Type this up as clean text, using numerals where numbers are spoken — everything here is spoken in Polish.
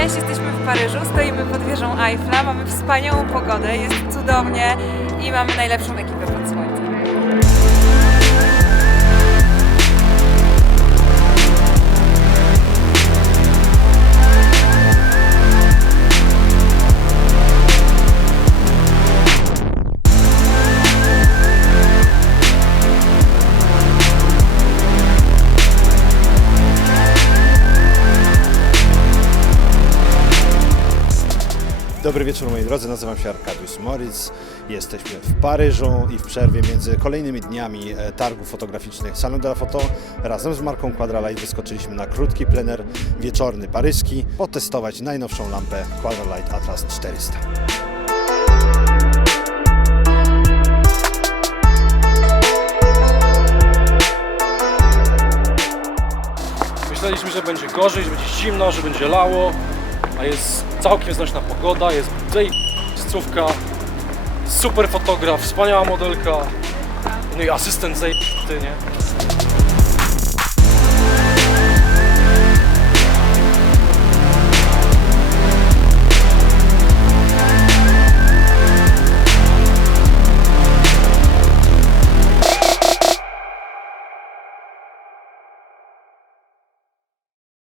Cześć, jesteśmy w Paryżu, stoimy pod wieżą Eiffla, mamy wspaniałą pogodę, jest cudownie i mamy najlepszą ekipę pod słońcem. Dobry wieczór moi drodzy, nazywam się Arkadiusz Moritz. Jesteśmy w Paryżu i w przerwie między kolejnymi dniami targów fotograficznych Salon de la Photo razem z marką Quadralight wyskoczyliśmy na krótki plener wieczorny paryski potestować najnowszą lampę Quadralight Atlas 400. Myśleliśmy, że będzie gorzej, że będzie zimno, że będzie lało, a jest całkiem znośna pogoda, jest zajebistówka, super fotograf, wspaniała modelka, no i asystent zajebisty, nie?